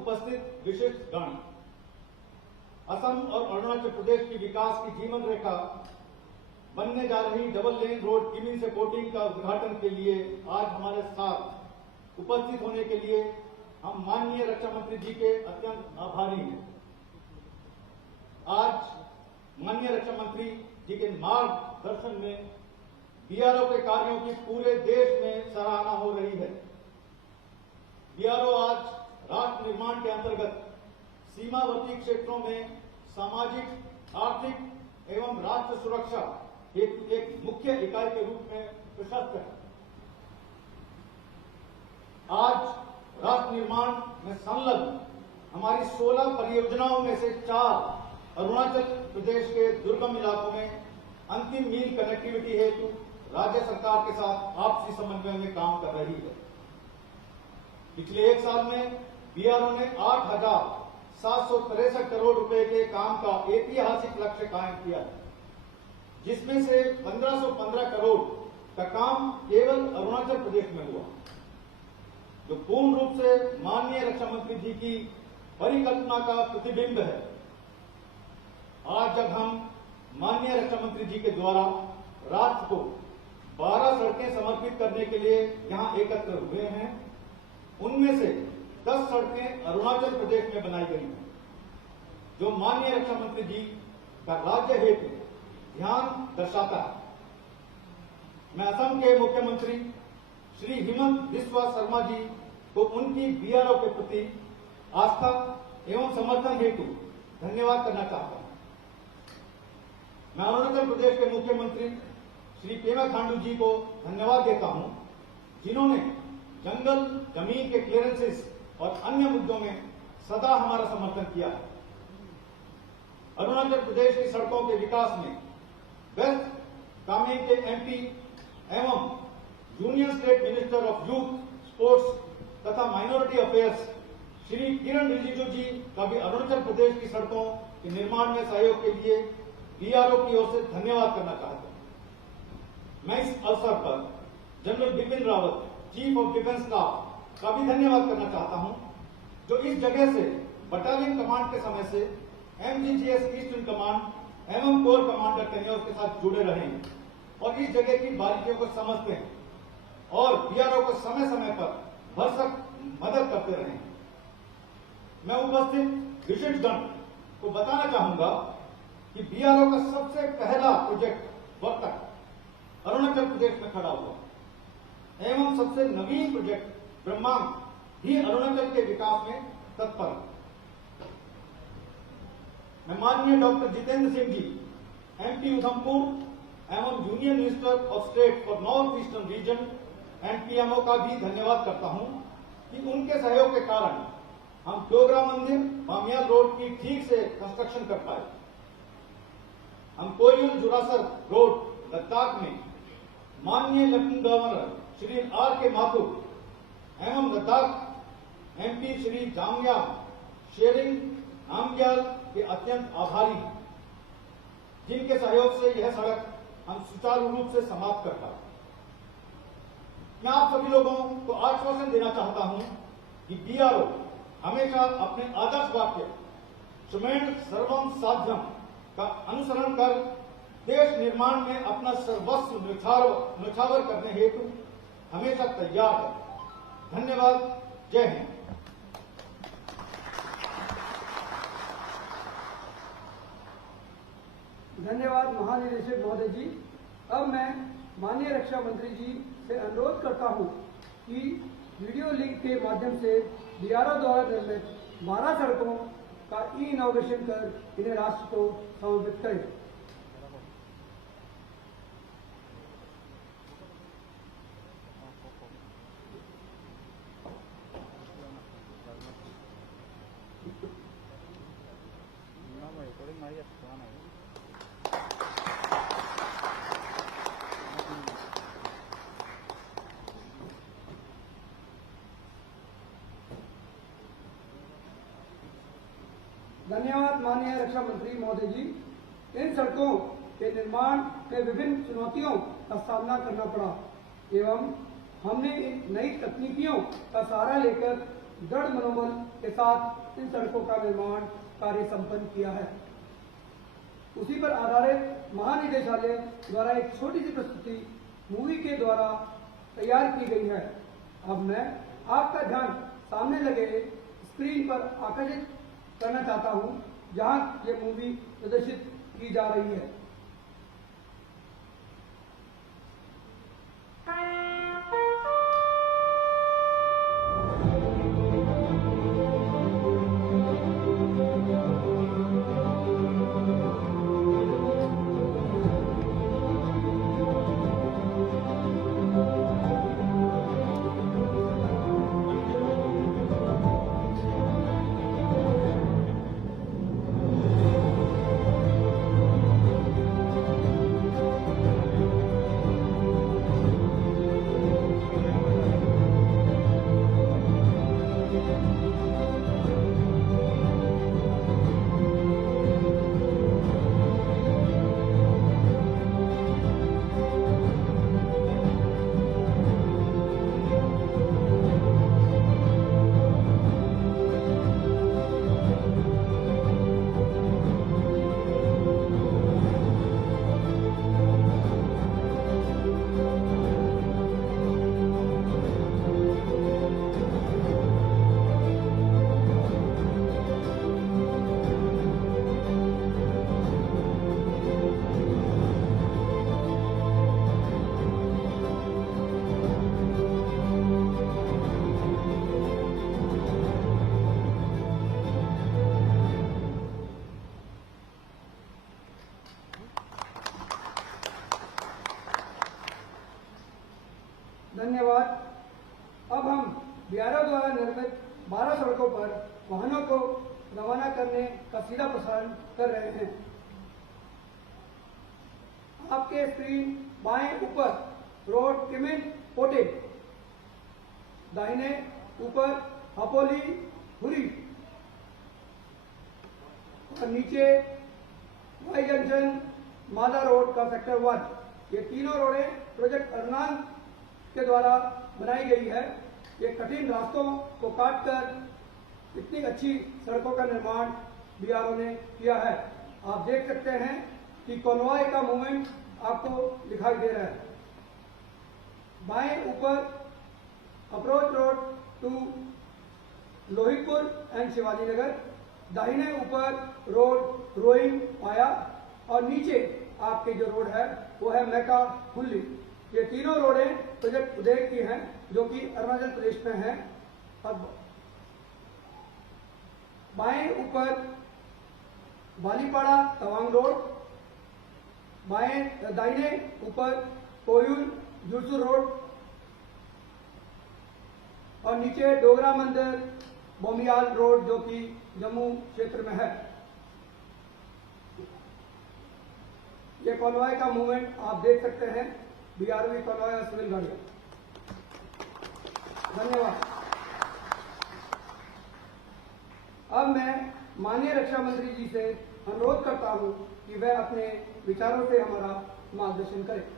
उपस्थित विशिष्ट गण, असम और अरुणाचल प्रदेश की विकास की जीवन रेखा बनने जा रही डबल लेन रोड किमी से कोटिंग का उद्घाटन के लिए आज हमारे साथ उपस्थित होने के लिए हम माननीय रक्षा मंत्री जी के अत्यंत आभारी हैं। आज माननीय रक्षा मंत्री जी के मार्गदर्शन में बीआरओ के कार्यों की पूरे देश में सराहना हो रही है। बीआरओ आज राष्ट्र निर्माण के अंतर्गत सीमावर्ती क्षेत्रों में सामाजिक, आर्थिक एवं राष्ट्र सुरक्षा एक मुख्य इकाई के रूप में प्रशस्त है। आज राष्ट्र निर्माण में संलग्न हमारी 16 परियोजनाओं में से 4 अरुणाचल प्रदेश के दुर्गम इलाकों में अंतिम मील कनेक्टिविटी हेतु राज्य सरकार के साथ आपसी समन्वय में काम कर रही है। पिछले 1 साल में बीआरओ ने 8,763 करोड़ रुपए के काम का ऐतिहासिक लक्ष्य कायम किया है, जिसमें से 1,515 करोड़ का काम केवल अरुणाचल प्रदेश में हुआ, जो पूर्ण रूप से माननीय रक्षा मंत्री जी की परिकल्पना का प्रतिबिंब है। आज जब हम माननीय रक्षा मंत्री जी के द्वारा राष्ट्र को 12 सड़कें समर्पित करने के लिए यहां एकत्र हुए हैं, उनमें से 10 सड़कें अरुणाचल प्रदेश में बनाई गई हैं, जो माननीय रक्षा मंत्री जी का राज्य हेतु ध्यान दर्शाता है। मैं असम के मुख्यमंत्री श्री हिमंत बिस्वा शर्मा जी को उनकी बीआरओ के प्रति आस्था एवं समर्थन हेतु धन्यवाद करना चाहता हूं। मैं अरुणाचल प्रदेश के मुख्यमंत्री श्री पेमा खांडू जी को धन्यवाद देता हूं, जिन्होंने जंगल जमीन के क्लियरेंसेस और अन्य मुद्दों में सदा हमारा समर्थन किया है। अरुणाचल प्रदेश की सड़कों के विकास में वेस्ट कामेंग के एमपी एवं union state minister of youth, sports तथा माइनॉरिटी अफेयर्स श्री किरण रिजिजू जी का भी अरुणाचल प्रदेश की सड़कों के निर्माण में सहयोग के लिए बीआरओ की ओर से धन्यवाद करना चाहता हूं। मैं इस अवसर पर general Bipin Rawat, chief of defence staff का भी धन्यवाद करना चाहता हूं, जो इस जगह से बटालियन कमांड के समय से एमजीजीएस ईस्टर्न कमांड एवं कोर कमांडर टेन्योर के साथ जुड़े रहे हैं और इस जगह की बारीकियों को समझते हैं और बीआरओ को समय समय पर भरसक मदद करते रहे हैं। मैं उपस्थित विशिष्ट गण को बताना चाहूंगा कि बीआरओ का सबसे पहला प्रोजेक्ट वर्तक अरुणाचल प्रदेश में खड़ा हुआ एवं सबसे नवीन प्रोजेक्ट ब्रह्मांड भी अरुणाचल के विकास में तत्पर है। मैं माननीय डॉक्टर जितेंद्र सिंह जी, एमपी उधमपुर एवं union minister of state for north eastern region and PMO का भी धन्यवाद करता हूं कि उनके सहयोग के कारण हम डोगरा मंदिर बामियाल रोड की ठीक से कंस्ट्रक्शन कर पाए। हम कोयल जुरासर रोड लद्दाख में माननीय लेफ्टिनेंट गवर्नर श्री आर के माथुर एवं लद्दाख एमपी श्री जांगयाम शेरिंग नामग्याल के अत्यंत आभारी हैं, जिनके सहयोग से यह सड़क हम सुचारू रूप से समाप्त कर पाए। मैं आप सभी लोगों को आश्वासन देना चाहता हूं कि बीआरओ हमेशा अपने आदर्श वाक्य श्रमेण सर्वम साध्यम का अनुसरण कर देश निर्माण में अपना सर्वस्व न्यौछावर करने हेतु हमेशा तैयार है। धन्यवाद। जय हिंद। धन्यवाद महानिदेशक महोदय जी। अब मैं माननीय रक्षा मंत्री जी से अनुरोध करता हूं कि वीडियो लिंक के माध्यम से बीआरओ द्वारा निर्मित 12 सड़कों का इनॉग्रेशन कर इन्हें राष्ट्र को समर्पित करें। धन्यवाद माननीय रक्षा मंत्री महोदय जी। इन सड़कों के निर्माण में विभिन्न चुनौतियों का सामना करना पड़ा एवं हमने नई तकनीकियों का सहारा लेकर दृढ़ मनोबल के साथ इन सड़कों का निर्माण कार्य संपन्न किया है। उसी पर आधारित महानिदेशालय द्वारा एक छोटी सी प्रस्तुति मूवी के द्वारा तैयार की गई है। अब मैं आपका ध्यान सामने लगे स्क्रीन पर आकर्षित करना चाहता हूं, जहां ये मूवी प्रदर्शित की जा रही है। धन्यवाद। अब हम बीआरओ द्वारा निर्मित 12 सड़कों पर वाहनों को रवाना करने का सीधा प्रसारण कर रहे हैं। आपके स्क्रीन बाएं ऊपर रोड किमिन पोटे, दाहिने ऊपर हपोली हुरी और नीचे वाई जंक्शन मादा रोड का सेक्टर 1। ये तीनों रोडें प्रोजेक्ट अरुणांग के द्वारा बनाई गई है। ये कठिन रास्तों को काटकर इतनी अच्छी सड़कों का निर्माण बीआरओ ने किया है। आप देख सकते हैं कि कॉन्वॉय का मूवमेंट आपको दिखाई दे रहा है। बाएं ऊपर approach road to Lohitpur and Shivaji Nagar, दाहिने ऊपर रोड रोइंग पाया और नीचे आपके जो रोड है वो है मैका हुल्ली। ये तीनों रोडें प्रोजेक्ट उदय की हैं, जो कि अरुणाचल प्रदेश में है। अब बाएं ऊपर बालीपाड़ा तवांग रोड, दाहिने ऊपर कोयूल जुरसुर रोड और नीचे डोगरा मंदिर बोमियाल रोड, जो कि जम्मू क्षेत्र में है। ये कॉन्वॉय का मूवमेंट आप देख सकते हैं, बीआरओ कॉन्वॉय और सिविल गाड़ियां। धन्यवाद। अब मैं माननीय रक्षा मंत्री जी से अनुरोध करता हूं कि वह अपने विचारों से हमारा मार्गदर्शन करें।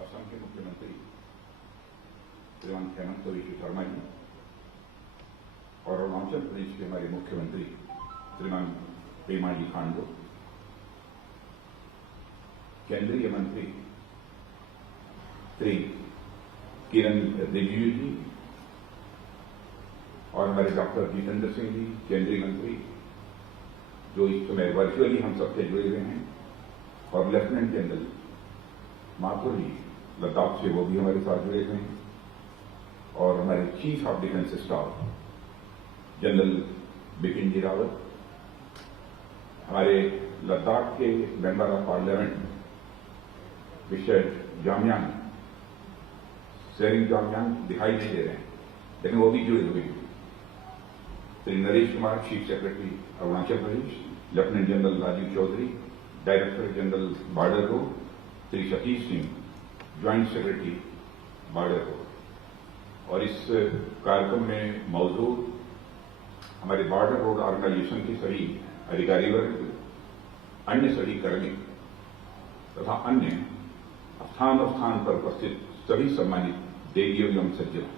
असम के मुख्यमंत्री श्रीमान हेमंत बिश्व शर्मा जी और अरुणाचल प्रदेश के हमारे मुख्यमंत्री श्रीमान पेमा जी खांडू, केंद्रीय मंत्री श्री किरण रिजिजू जी और हमारे डॉक्टर जितेंद्र सिंह जी, केंद्रीय मंत्री, जो इस समय वर्चुअली हम सबसे जुड़े हुए हैं, और लेफ्टिनेंट जनरल माथुर जी लद्दाख से, वो भी हमारे साथ जुड़े हुए हैं, और हमारे chief of defence staff general Bipin ji Rawat, हमारे लद्दाख के member of parliament mister Jamyang, Tsering Jamyang दिखाई नहीं दे रहे हैं, लेकिन वो भी जुड़े हुए हैं, Shri Naresh Kumar, chief secretary Arunachal Pradesh, lieutenant general Rajiv Chaudhary, director general border road, Shri Satish Singh, joint secretary border road. और इस कार्यक्रम में मौजूद हमारे बॉर्डर रोड ऑर्गेनाइजेशन के सभी अधिकारी वर्ग, अन्य सभी कर्मी तथा अन्य स्थान पर उपस्थित सभी सम्मानित देवियों एवं सज्जनों,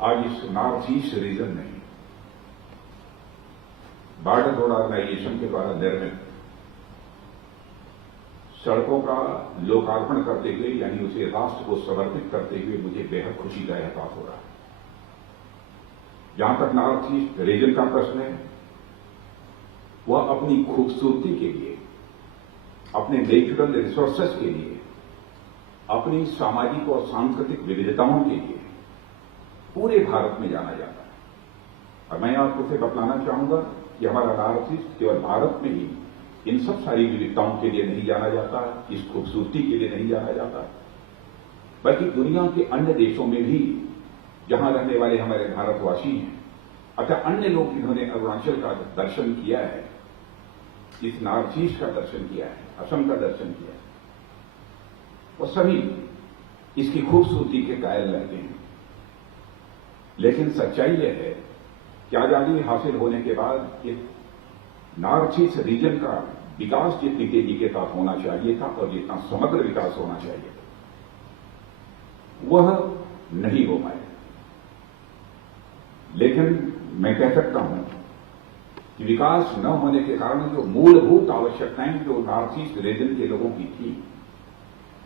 आज इस नॉर्थ ईस्ट रीजन में बॉर्डर रोड ऑर्गेनाइजेशन के द्वारा निर्मित सड़कों का लोकार्पण करते हुए, यानी उसे राष्ट्र को समर्पित करते हुए मुझे बेहद खुशी का एहसास हो रहा है। जहां तक नॉर्थ ईस्ट रीजन का प्रश्न है, वह अपनी खूबसूरती के लिए, अपने नेचुरल रिसोर्सेस के लिए, अपनी सामाजिक और सांस्कृतिक विविधताओं के लिए पूरे भारत में जाना जाता है। और मैं आपको फिर बतलाना चाहूंगा कि हमारा नॉर्थ ईस्ट केवल भारत में ही इन सब सारी विविधताओं के लिए नहीं जाना जाता, इस खूबसूरती के लिए नहीं जाना जाता, बल्कि दुनिया के अन्य देशों में भी जहां रहने वाले हमारे भारतवासी हैं अथवा अन्य लोग जिन्होंने अरुणाचल का दर्शन किया है, इस नॉर्थ ईस्ट का दर्शन किया है, असम का दर्शन किया है, वो सभी इसकी खूबसूरती के कायल रहते हैं। लेकिन सच्चाई यह है कि आजादी हासिल होने के बाद इस नॉर्थ ईस्ट रीजन का विकास जितनी तेजी के साथ होना चाहिए था और जितना समग्र विकास होना चाहिए था, वह नहीं हो पाया। लेकिन मैं कह सकता हूं कि विकास न होने के कारण जो मूलभूत आवश्यकताएं जो नॉर्थ ईस्ट रीजन के लोगों की थी,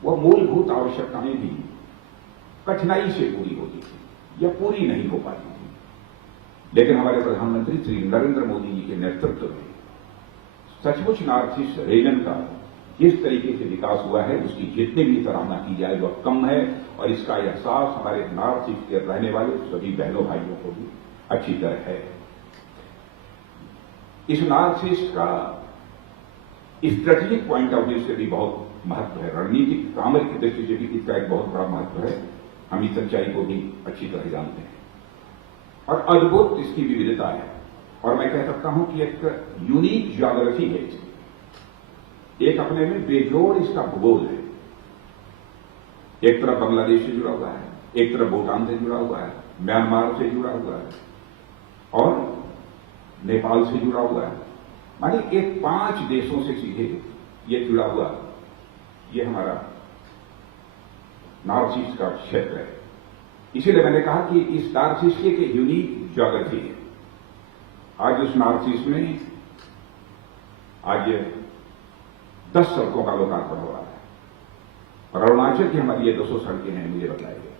वह मूलभूत आवश्यकताएं भी कठिनाई से पूरी होती थी या पूरी नहीं हो पाती थी। लेकिन हमारे प्रधानमंत्री श्री नरेंद्र मोदी जी के नेतृत्व में सचमुच नॉर्थ ईस्ट रीजन का जिस तरीके से विकास हुआ है, उसकी जितनी भी सराहना की जाए वह कम है। और इसका एहसास हमारे नॉर्थ ईस्ट के रहने वाले सभी बहनों भाइयों को भी अच्छी तरह है। इस नॉर्थ ईस्ट का स्ट्रेटेजिक पॉइंट ऑफ व्यू से भी बहुत महत्व है, रणनीतिक सामरिक की दृष्टि से भी इसका एक बहुत बड़ा महत्व है। हम इस सच्चाई को भी अच्छी तरह जानते हैं और अद्भुत इसकी विविधता है। और मैं कह सकता हूं कि एक यूनिक ज्योग्राफी है इसकी, एक अपने में बेजोड़ इसका भूगोल है। एक तरफ बांग्लादेश से जुड़ा हुआ है, एक तरफ भूटान से जुड़ा हुआ है, म्यांमार से जुड़ा हुआ है और नेपाल से जुड़ा हुआ है। मानिए एक 5 देशों से सीधे ये जुड़ा हुआ ये हमारा नॉर्थ ईस्ट का क्षेत्र है। इसीलिए मैंने कहा कि इस नॉर्थ ईस्ट की एक यूनिक ज्योग्राफी है। आज उस नॉर्थ ईस्ट में आज 10 सड़कों का लोकार्पण हो रहा है और अरुणाचल की हमारी ये 200 सड़कें हैं, मुझे बताया गया।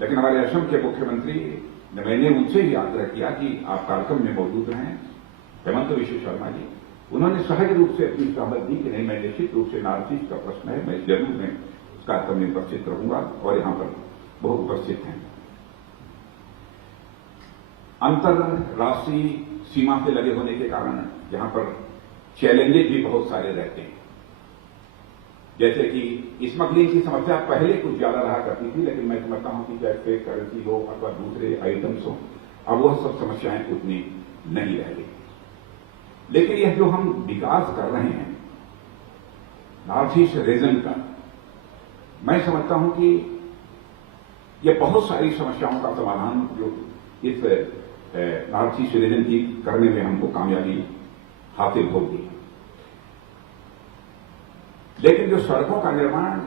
लेकिन हमारे असम के मुख्यमंत्री ने, मैंने उनसे ही आग्रह किया कि आप कार्यक्रम में मौजूद रहें, हेमंत विश्व शर्मा जी, उन्होंने सहज रूप से अपनी सहमति दी कि नहीं, मैं निश्चित रूप से नॉर्थ ईस्ट का प्रश्न है, मैं जरूर में इस कार्यक्रम में उपस्थित रहूंगा। और यहां पर बहुत उपस्थित हैं। अंतरराष्ट्रीय सीमा से लगे होने के कारण यहां पर चैलेंजेस भी बहुत सारे रहते हैं। जैसे कि स्मगलिंग की समस्या पहले कुछ ज्यादा रहा करती थी, लेकिन मैं समझता हूं कि चाहे करेंसी हो अथवा दूसरे आइटम्स हो, अब वह सब समस्याएं उतनी नहीं रह गई। लेकिन यह जो हम विकास कर रहे हैं नॉर्थ ईस्ट रीजन का, मैं समझता हूं कि यह बहुत सारी समस्याओं का समाधान जो इस नॉर्थ ईस्ट रीजन की करने में हमको कामयाबी हासिल होगी। लेकिन जो सड़कों का निर्माण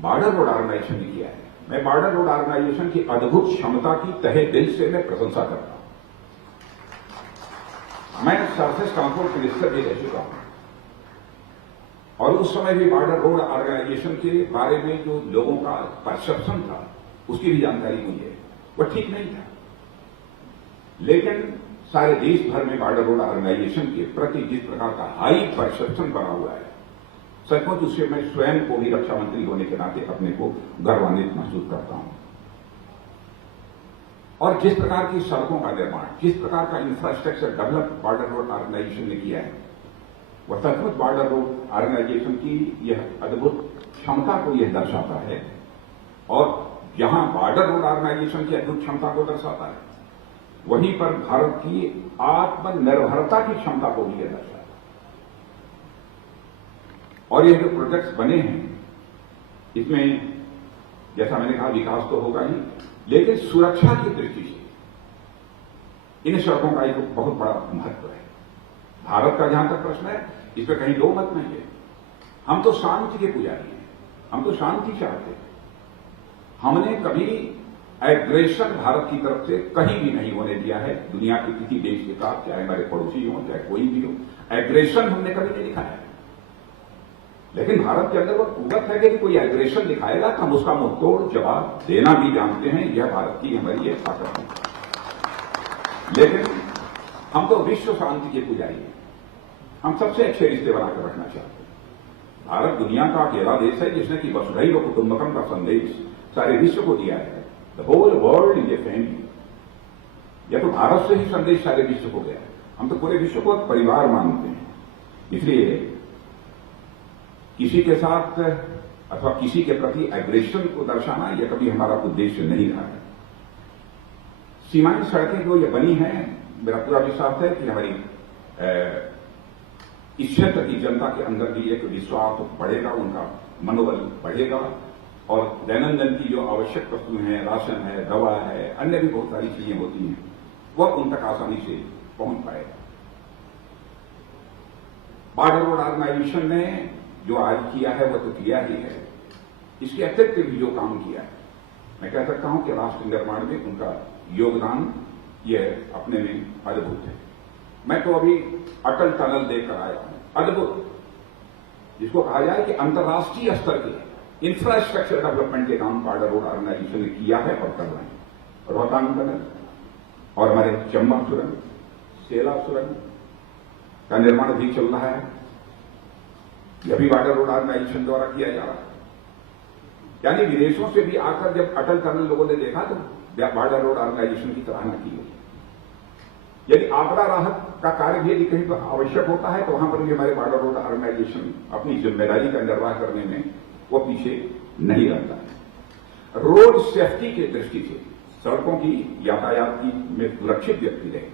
बॉर्डर रोड ऑर्गेनाइजेशन ने किया है, मैं बॉर्डर रोड ऑर्गेनाइजेशन की अद्भुत क्षमता की तहे दिल से मैं प्रशंसा करता हूं। मैं सरफेस ट्रांसपोर्ट मिनिस्टर भी रह चुका हूं और उस समय भी बॉर्डर रोड ऑर्गेनाइजेशन के बारे में जो लोगों का परसेप्शन था उसकी भी जानकारी हुई है, वह ठीक नहीं था। लेकिन सारे देश भर में बॉर्डर रोड ऑर्गेनाइजेशन के प्रति जिस प्रकार का हाई परसेप्शन बना हुआ है, सचमुच उससे मैं स्वयं को भी रक्षा मंत्री होने के नाते अपने को गौरवान्वित महसूस करता हूं। और जिस प्रकार की सड़कों का निर्माण, जिस प्रकार का infrastructure develop border road organisation ने किया है, वह सचमुच बॉर्डर रोड ऑर्गेनाइजेशन की यह अद्भुत क्षमता को यह दर्शाता है। और जहां बॉर्डर रोड ऑर्गेनाइजेशन की अद्भुत क्षमता को दर्शाता है, वहीं पर भारत की आत्मनिर्भरता की क्षमता को भी दर्शाता है। और ये जो प्रोजेक्ट्स बने हैं, इसमें जैसा मैंने कहा विकास तो होगा ही, लेकिन सुरक्षा की दृष्टि से इन सड़कों का एक बहुत बड़ा महत्व है। भारत का जहां तक प्रश्न है, इस पर कहीं दो मत नहीं है। हम तो शांति के पुजारी हैं, हम तो शांति चाहते हैं। हमने कभी एग्रेशन भारत की तरफ से कहीं भी नहीं होने दिया है दुनिया के किसी देश के साथ, चाहे हमारे पड़ोसी हो चाहे कोई भी हो। एग्रेशन हमने कभी नहीं दिखाया। लेकिन भारत के अंदर वह कुवत है कि कोई एग्रेशन दिखाएगा तो हम उसका मुंहतोड़ जवाब देना भी जानते हैं। यह भारत की हमारी एक ताकत है। लेकिन हम तो विश्व शांति के पुजारी हैं। हम सबसे अच्छे रिश्ते बनाकर रखना चाहते हैं। भारत दुनिया का अकेला देश है जिसने कि वसुधैव कुटुंबकम का संदेश सारे विश्व को दिया है। The whole world is a family. यह तो भारत से ही संदेश सारे विश्व को गया है। हम तो पूरे विश्व को परिवार मानते हैं। इसलिए किसी के साथ अथवा किसी के प्रति एग्रेशन को दर्शाना यह कभी हमारा उद्देश्य नहीं रहा है। सीमांत सड़कें जो ये बनी हैं, मेरा पूरा विश्वास है कि हमारी इस क्षेत्र की जनता के अंदर भी एक विश्वास बढ़ेगा, उनका मनोबल बढ़ेगा और दैनंदिन की जो आवश्यक वस्तुएं हैं, राशन है, दवा है, अन्य भी बहुत सारी चीजें होती हैं, वह उन तक आसानी से पहुंच पाएगा। बॉर्डर रोड ऑर्गेनाइजेशन ने जो आज किया है वह तो किया ही है। इसके अतिरिक्त भी जो काम किया है, मैं कह सकता हूं कि राष्ट्र निर्माण में उनका योगदान यह अपने में अद्भुत है। मैं तो अभी अटल टनल देखकर आया हूं, अद्भुत, जिसको कहा जाए कि अंतर्राष्ट्रीय स्तर के इंफ्रास्ट्रक्चर डेवलपमेंट के काम बॉर्डर रोड ऑर्गेनाइजेशन ने किया है और कर रहे हैं। रोहतांग टनल और हमारे चंबा सुरंग, सेला सुरंग का निर्माण भी चल रहा है। यह भी बॉर्डर रोड ऑर्गेनाइजेशन द्वारा किया जा रहा है। यानी विदेशों से भी आकर जब अटल टनल लोगों ने देखा तो बॉर्डर रोड ऑर्गेनाइजेशन की सराहना की गई। यदि आपदा राहत का कार्य भी यदि कहीं पर आवश्यक होता है तो वहां पर भी हमारे बॉर्डर रोड ऑर्गेनाइजेशन अपनी जिम्मेदारी का निर्वाह करने में वो पीछे नहीं रहता है। रोड सेफ्टी की दृष्टि से सड़कों की यातायात की में सुरक्षित व्यक्ति रहे,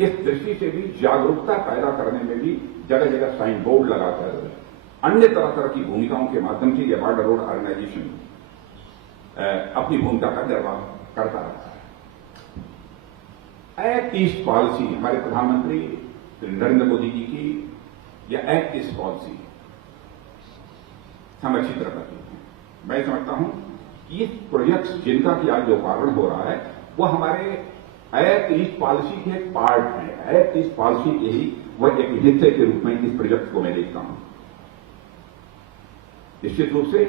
इस दृष्टि से भी जागरूकता पैदा करने में भी जगह जगह साइन बोर्ड लगाकर अन्य तरह तरह की भूमिकाओं के माध्यम से यह बॉर्डर रोड ऑर्गेनाइजेशन अपनी भूमिका का निर्वाह करता रहा है। एक्ट ईस्ट पॉलिसी हमारे प्रधानमंत्री नरेंद्र मोदी जी की यह एक्ट ईस्ट पॉलिसी हम अच्छी तरह करते हैं। मैं समझता हूं कि ये प्रोजेक्ट्स जिनका कि आज जो कारण हो रहा है वह हमारे एक्ट ईस्ट पॉलिसी के एक पार्ट है। एक्ट ईस्ट पॉलिसी के ही वह एक हिस्से के रूप में इस प्रोजेक्ट को मैं देखता हूं। निश्चित रूप से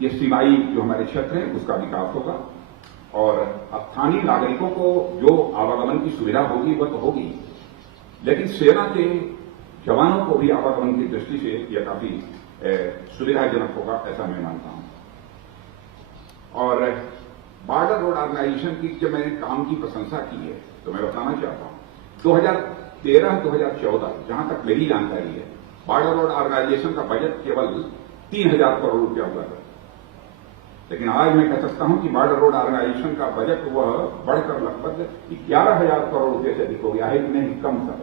ये सीमाई जो हमारे क्षेत्र है उसका विकास होगा और स्थानीय नागरिकों को जो आवागमन की सुविधा होगी वह तो होगी, लेकिन सेना के जवानों को भी आवागमन की दृष्टि से यह काफी सुविधाजनक होगा, ऐसा मैं मानता हूं। और बॉर्डर रोड ऑर्गेनाइजेशन की जब मैंने काम की प्रशंसा की है तो मैं बताना चाहता हूं 2013-2014 जहां तक मेरी जानकारी है बॉर्डर रोड ऑर्गेनाइजेशन का बजट केवल 3,000 करोड़ रुपया हुआ था। लेकिन आज मैं कह सकता हूं कि बॉर्डर रोड ऑर्गेनाइजेशन का बजट वह बढ़कर लगभग 11,000 करोड़ रुपए से अधिक हो गया है, नहीं कम था।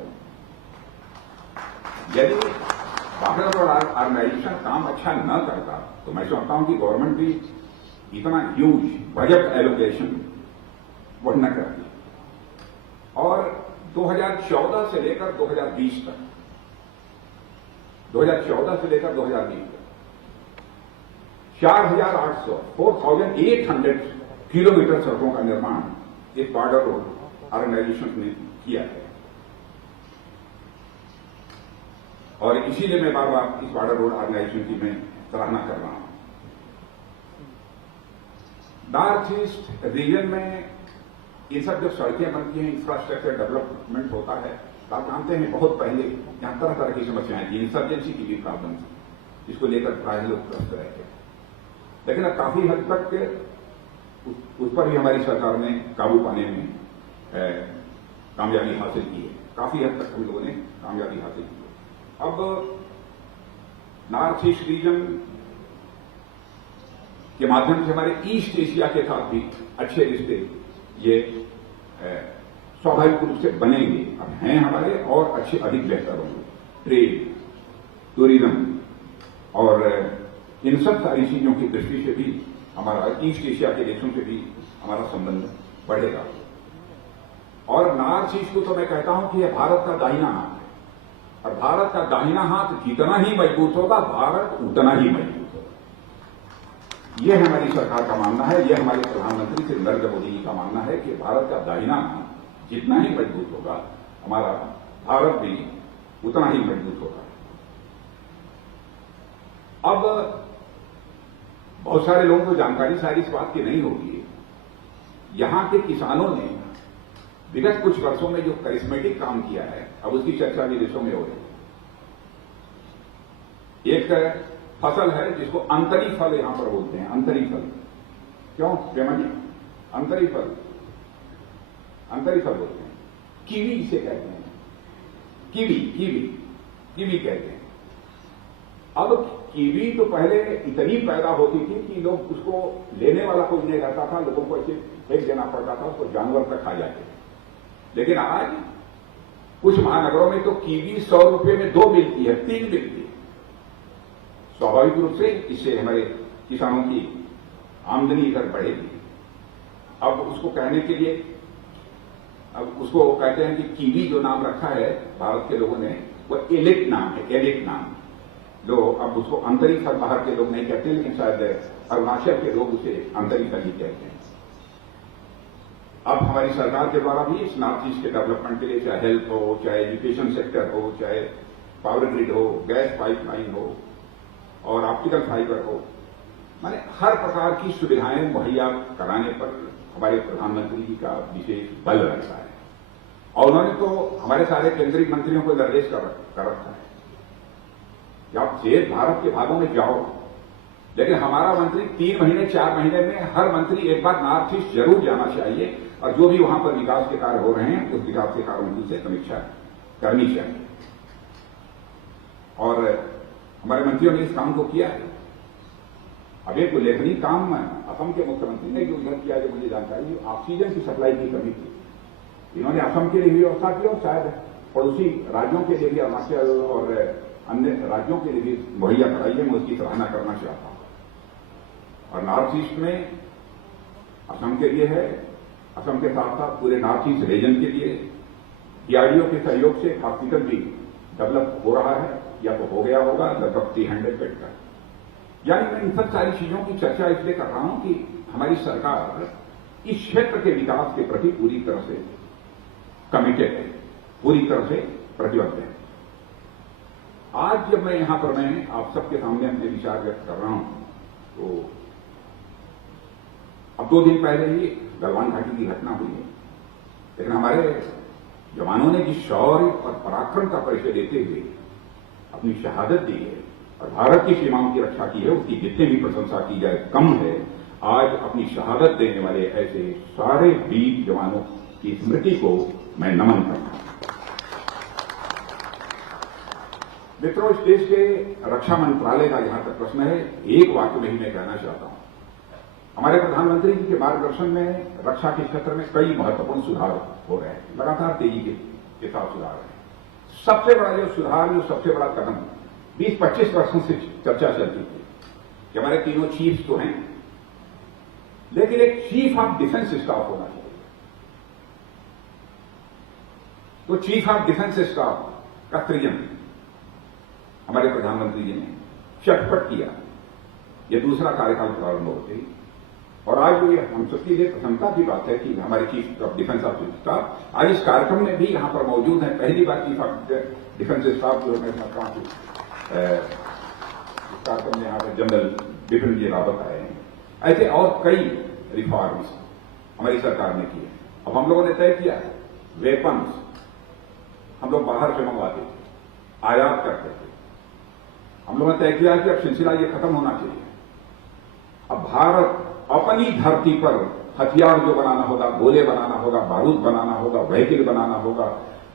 यदि बॉर्डर रोड ऑर्गेनाइजेशन काम अच्छा न करता तो मैं समझता हूं कि गवर्नमेंट भी इतना ह्यूज बजट एलोकेशन वह न करती। और 2014 से लेकर 2020 तक 2014 से लेकर 2020 तक 4,800 किलोमीटर सड़कों का निर्माण इस बॉर्डर रोड ऑर्गेनाइजेशन ने किया है। और इसीलिए मैं बार बार इस बॉर्डर रोड ऑर्गेनाइजेशन की मैं सराहना कर रहा हूं। नॉर्थ ईस्ट रीजन में ये सब जो सड़कें बनती हैं, इंफ्रास्ट्रक्चर डेवलपमेंट होता है, आप जानते हैं बहुत पहले यहां तरह तरह की समस्याएं थी, इंसर्जेंसी की भी प्रॉब्लम थी, जिसको लेकर प्राय लोग त्रस्त रहे थे। लेकिन अब काफी हद तक उस पर भी हमारी सरकार ने काबू पाने में कामयाबी हासिल की है। काफी हद तक हम लोगों ने कामयाबी हासिल की है। अब नॉर्थ ईस्ट रीजन के माध्यम से हमारे ईस्ट एशिया के साथ भी अच्छे रिश्ते ये स्वाभाविक रूप से बनेंगे, अब हैं हमारे, और अच्छे अधिक बेहतर होंगे। ट्रेड, टूरिज्म और इन सब सारी चीजों की दृष्टि से भी हमारा ईस्ट एशिया के देशों से भी हमारा संबंध बढ़ेगा। और नॉर्थ ईस्ट को तो मैं कहता हूं कि यह भारत का दाहिना हाथ है, और भारत का दाहिना हाथ जितना ही मजबूत होगा, भारत उतना ही मजबूत होगा। यह हमारी सरकार का मानना है, यह हमारे प्रधानमंत्री श्री नरेंद्र मोदी जी का मानना है कि भारत का दाहिना हाथ जितना ही मजबूत होगा, हमारा भारत भी उतना ही मजबूत होगा। अब बहुत सारे लोगों को जानकारी सारी इस बात की नहीं होगी, यहां के किसानों ने विगत कुछ वर्षों में जो करिश्मेटिक काम किया है, अब उसकी चर्चा विदेशों में हो रही है। एक फसल है जिसको अंतरी फल यहां पर बोलते हैं, अंतरी फल। क्यों प्रेमा जी? अंतरी फल बोलते हैं। कीवी इसे कहते हैं, कीवी कहते हैं। अब कीवी तो पहले इतनी पैदा होती थी कि लोग उसको लेने वाला कोई नहीं रहता था, लोगों को ऐसे फेंक देना पड़ता था, उसको जानवर तक खा जाते थे। लेकिन आज कुछ महानगरों में तो कीवी 100 रुपए में 2 मिलती है, 3 मिलती है। स्वाभाविक रूप से इससे हमारे किसानों की आमदनी इधर बढ़ेगी। अब उसको कहने के लिए, अब उसको कहते हैं कि कीवी जो नाम रखा है भारत के लोगों ने, वो एलिट नाम है, एलिट नाम। लोग अब उसको अंतरी फल बाहर के लोग नहीं कहते, लेकिन शायद अरुणाचल के लोग उसे अंतरी फल ही कहते हैं। अब हमारी सरकार के द्वारा भी इस नॉर्थ ईस्ट के डेवलपमेंट के लिए, चाहे हेल्थ हो, चाहे एजुकेशन सेक्टर हो, चाहे पावर ग्रिड हो, गैस पाइपलाइन हो और ऑप्टिकल फाइबर हो, माने हर प्रकार की सुविधाएं मुहैया कराने पर हमारे प्रधानमंत्री जी का विशेष बल रहता है। और उन्होंने तो हमारे सारे केंद्रीय मंत्रियों को निर्देश कर रखा है कि आप शेष भारत के भागों में जाओ, लेकिन हमारा मंत्री 3 महीने 4 महीने में हर मंत्री एक बार नॉर्थ ईस्ट जरूर जाना चाहिए, और जो भी वहां पर विकास के कार्य हो रहे हैं उस विकास के कार्यों से समीक्षा करनी चाहिए। और हमारे मंत्रियों ने इस काम को किया है। अब एक उल्लेखनीय काम असम के मुख्यमंत्री ने जो इधर किया, जो मुझे जानकारी है, ऑक्सीजन की सप्लाई की कमी थी, इन्होंने असम के लिए भी व्यवस्था की और शायद पड़ोसी राज्यों के लिए भी, अरुणाचल और अन्य राज्यों के लिए भी मुहैया कराई है। मैं उसकी सराहना करना चाहता हूं। और नॉर्थ ईस्ट में असम के लिए है, असम के साथ साथ पूरे नॉर्थ ईस्ट रीजन के लिए डीआरडीओ के सहयोग से हॉस्पिटल भी डेवलप हो रहा है, या तो हो गया होगा, लगभग 300 बेड का। यानी मैं इन सब सारी चीजों की चर्चा इसलिए कर रहा हूं कि हमारी सरकार इस क्षेत्र के विकास के प्रति पूरी तरह से कमिटेड है, पूरी तरह से प्रतिबद्ध है। आज जब मैं यहां पर मैं आप सबके सामने अपने विचार व्यक्त कर रहा हूं, तो अब 2 दिन पहले ही गलवान घाटी की घटना हुई है, लेकिन हमारे जवानों ने जिस शौर्य और पराक्रम का परिचय देते हुए अपनी शहादत दी है और भारत की सीमाओं की रक्षा की है, उसकी जितनी भी प्रशंसा की जाए कम है। आज अपनी शहादत देने वाले ऐसे सारे वीर जवानों की स्मृति को मैं नमन करता हूं। मित्रों, इस देश के रक्षा मंत्रालय का जहां तक प्रश्न है, एक वाक्य में ही मैं कहना चाहता हूं। हमारे प्रधानमंत्री जी के मार्गदर्शन में रक्षा के क्षेत्र में कई महत्वपूर्ण सुधार हो रहे हैं, लगातार तेजी के साथ सुधार है। सबसे बड़ा जो सुधार, जो सबसे बड़ा कदम 20-25 वर्षों से चर्चा चलती थी कि हमारे तीनों चीफ्स तो हैं, लेकिन एक चीफ ऑफ डिफेंस स्टाफ होना चाहिए। तो चीफ ऑफ डिफेंस स्टाफ का सृजन हमारे प्रधानमंत्री जी ने चटपट किया। यह दूसरा कार्यकाल प्रारंभ होते ही, और आज ये हम सबके लिए प्रसन्नता की बात है कि हमारे chief of defence of staff आज इस कार्यक्रम में भी यहां पर मौजूद हैं। पहली बार चीफ ऑफ डिफेंस स्टाफ जो मैं समझता हूं इस कार्यक्रम में यहां पर जनरल बिपिन जी रावत आए हैं। ऐसे और कई रिफॉर्म्स हमारी सरकार ने किए। अब हम लोगों ने तय किया वेपन्स हम लोग बाहर से मंगवाते थे, आयात करते थे। हम लोगों ने तय किया कि अब सिलसिला ये खत्म होना चाहिए। अब भारत अपनी धरती पर हथियार जो बनाना होगा, गोले बनाना होगा, बारूद बनाना होगा, व्हीकल बनाना होगा,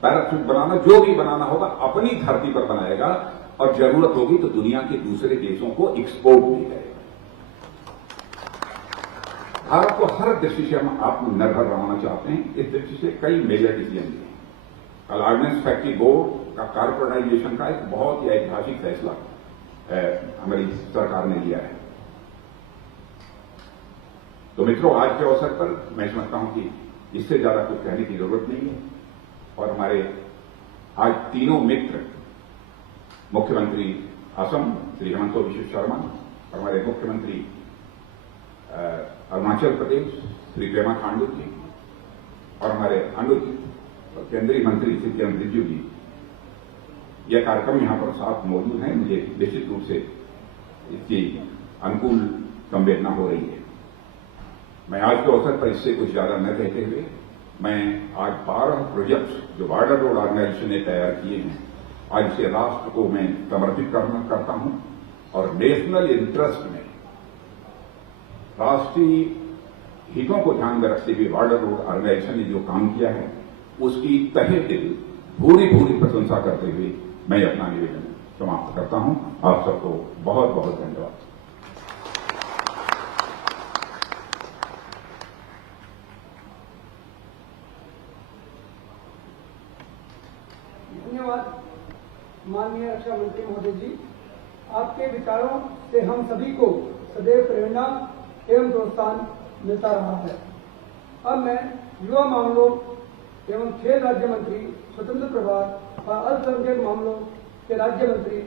पैराशूट बनाना, जो भी बनाना होगा अपनी धरती पर बनाएगा, और जरूरत होगी तो दुनिया के दूसरे देशों को एक्सपोर्ट भी करेगा। भारत को हर दृष्टि से हम आत्मनिर्भर बनाना चाहते हैं। इस दृष्टि से कई मेजर डिसीजन लिए। कल ऑर्डिनेंस फैक्ट्री बोर्ड का कॉर्पोरेटाइजेशन का एक बहुत ही ऐतिहासिक फैसला हमारी सरकार ने लिया है। तो मित्रों, आज के अवसर पर मैं समझता हूं कि इससे ज्यादा कुछ कहने की जरूरत नहीं है। और हमारे आज तीनों मित्र, मुख्यमंत्री असम श्री हेमंत बिश्व शर्मा और हमारे मुख्यमंत्री अरुणाचल प्रदेश श्री पेमा खांडू जी और हमारे केंद्रीय मंत्री श्री किरण रिजिजू जी, यह कार्यक्रम यहां पर साथ मौजूद हैं। मुझे निश्चित रूप से इसकी अनुकूल संवेदना हो रही है। मैं आज के अवसर पर इससे कुछ ज्यादा न कहते हुए मैं आज 12 प्रोजेक्ट जो बॉर्डर रोड ऑर्गेनाइजेशन ने तैयार किए हैं, आज इसे राष्ट्र को मैं समर्पित करता हूं। और नेशनल इंटरेस्ट में राष्ट्रीय हितों को ध्यान में रखते हुए बॉर्डर रोड ऑर्गेनाइजेशन ने जो काम किया है उसकी तहे दिल भूरी प्रशंसा करते हुए मैं अपना निवेदन समाप्त करता हूं। आप सबको बहुत बहुत धन्यवाद। धन्यवाद माननीय रक्षा मंत्री महोदय जी। आपके विचारों से हम सभी को सदैव प्रेरणा एवं प्रोत्साहन मिलता रहा है। अब मैं युवा मामलों एवं खेल राज्य मंत्री, स्वतंत्र प्रभार और अल्पसंख्यक मामलों के राज्य मंत्री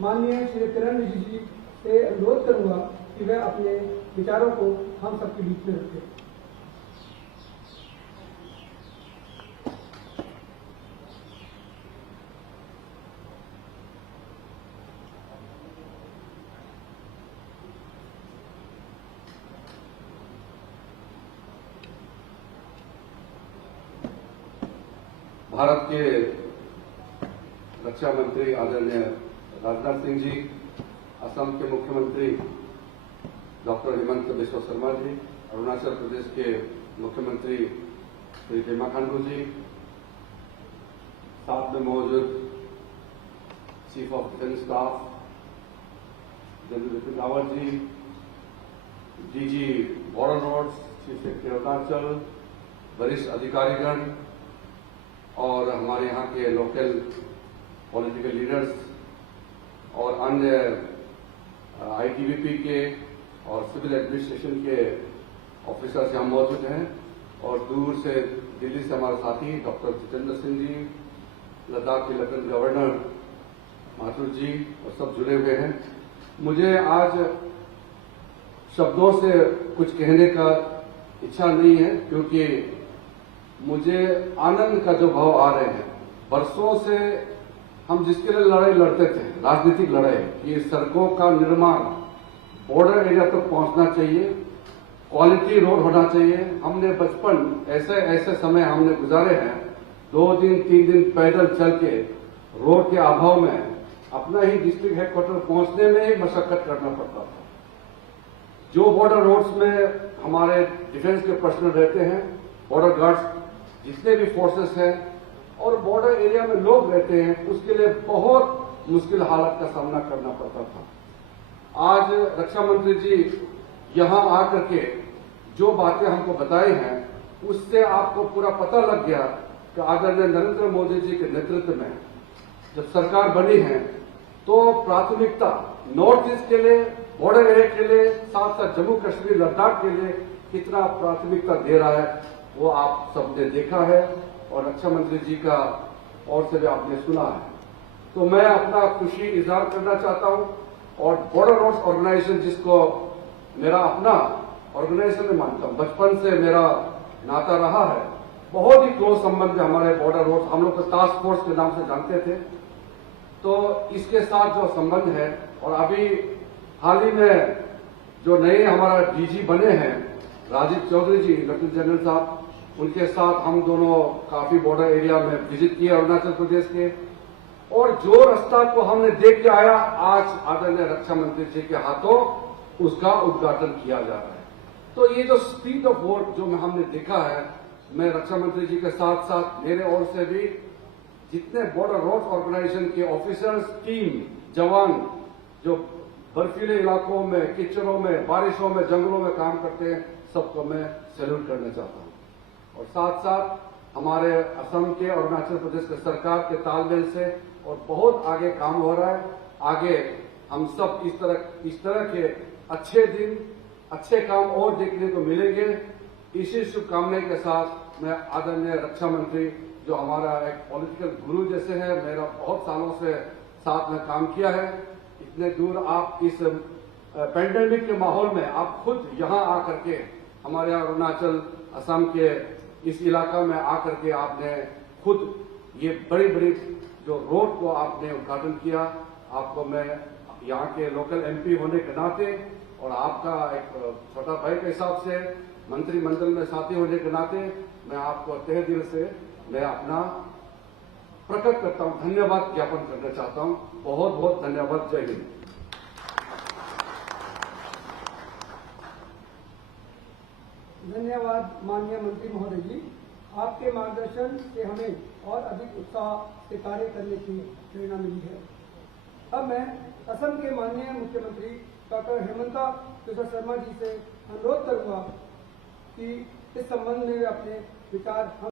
माननीय श्री किरण रिजिजू जी से अनुरोध करूंगा कि वे अपने विचारों को हम सबके बीच में रखें। भारत के रक्षा मंत्री आदरणीय राजनाथ सिंह जी, असम के मुख्यमंत्री डॉक्टर हेमंत बिश्व शर्मा जी, अरुणाचल प्रदेश के मुख्यमंत्री श्री पेमा खांडू जी, साथ में मौजूद chief of defence staff general Bipin Rawat ji, DG border roads, chief secretary Arunachal, वरिष्ठ अधिकारीगण और हमारे यहाँ के लोकल पॉलिटिकल लीडर्स और अन्य आईटीबीपी के और सिविल एडमिनिस्ट्रेशन के ऑफिसर्स यहाँ मौजूद हैं और दूर से दिल्ली से हमारे साथी डॉक्टर जितेंद्र सिंह जी, लद्दाख के लेफ्टिनेंट गवर्नर माथुर जी और सब जुड़े हुए हैं। मुझे आज शब्दों से कुछ कहने का इच्छा नहीं है, क्योंकि मुझे आनंद का जो भाव आ रहे हैं। बरसों से हम जिसके लिए लड़ाई लड़ते थे, राजनीतिक लड़ाई, कि सड़कों का निर्माण बॉर्डर एरिया तक पहुंचना चाहिए, क्वालिटी रोड होना चाहिए। हमने बचपन ऐसे समय हमने गुजारे हैं, 2 दिन 3 दिन पैदल चल के रोड के अभाव में अपना ही डिस्ट्रिक्ट हेडक्वार्टर पहुंचने में ही मशक्कत करना पड़ता था। जो बॉर्डर रोड्स में हमारे डिफेंस के पर्सनल रहते हैं, बॉर्डर गार्ड्स जितने भी फोर्सेस हैं और बॉर्डर एरिया में लोग रहते हैं, उसके लिए बहुत मुश्किल हालत का सामना करना पड़ता था। आज रक्षा मंत्री जी यहां आकर के जो बातें हमको बताई हैं, उससे आपको पूरा पता लग गया कि आदरणीय नरेंद्र मोदी जी के नेतृत्व में जब सरकार बनी है तो प्राथमिकता नॉर्थ ईस्ट के लिए, बॉर्डर एरिया के लिए, साथ साथ जम्मू कश्मीर लद्दाख के लिए कितना प्राथमिकता दे रहा है वो आप सबने देखा है और रक्षा मंत्री जी का और से भी आपने सुना है। तो मैं अपना खुशी इजहार करना चाहता हूं और बॉर्डर रोड्स ऑर्गेनाइजेशन, जिसको मेरा अपना ऑर्गेनाइजेशन में मानता हूं, बचपन से मेरा नाता रहा है, बहुत ही क्लोज संबंध है हमारे बॉर्डर रोड्स। हम लोग तो टास्क फोर्स के नाम से जानते थे। तो इसके साथ जो संबंध है, और अभी हाल ही में जो नए हमारा डीजी बने हैं राजीव चौधरी जी, लेफ्टिनेंट जनरल साहब, उनके साथ हम दोनों काफी बॉर्डर एरिया में विजिट किए अरुणाचल प्रदेश के, और जो रास्ता को हमने देख के आया, आज आदरणीय रक्षा मंत्री जी के हाथों उसका उद्घाटन किया जा रहा है। तो ये जो स्पीड ऑफ वर्क जो हमने देखा है, मैं रक्षा मंत्री जी के साथ साथ मेरे ओर से भी जितने बॉर्डर रोड ऑर्गेनाइजेशन के ऑफिसर्स, टीम, जवान जो बर्फीले इलाकों में, कीचड़ों में, बारिशों में, जंगलों में काम करते हैं, सबको मैं सैल्यूट करना चाहता हूं। और साथ साथ हमारे असम के और अरुणाचल प्रदेश के सरकार के तालमेल से और बहुत आगे काम हो रहा है। आगे हम सब इस तरह के अच्छे दिन, अच्छे काम और देखने को मिलेंगे। इसी शुभकामना के साथ मैं आदरणीय रक्षा मंत्री, जो हमारा एक पॉलिटिकल गुरु जैसे है, मेरा बहुत सालों से साथ में काम किया है, इतने दूर आप इस पेंडेमिक के माहौल में आप खुद यहां आकर के हमारे अरुणाचल, असम के इस इलाका में आकर के आपने खुद ये बड़ी बड़ी जो रोड को आपने उद्घाटन किया। आपको मैं यहाँ के लोकल एमपी होने के नाते और आपका एक छोटा भाई के हिसाब से मंत्रिमंडल में साथी होने के नाते मैं आपको तहे दिल से मैं अपना प्रकट करता हूं, धन्यवाद ज्ञापन करना चाहता हूं। बहुत बहुत धन्यवाद। जय हिंद। धन्यवाद माननीय मंत्री महोदय जी, आपके मार्गदर्शन से हमें और अधिक उत्साह से कार्य करने की प्रेरणा मिली है। अब मैं असम के माननीय मुख्यमंत्री डॉक्टर हेमंता बिस्वा शर्मा जी से अनुरोध करूंगा कि इस संबंध में वे अपने विचार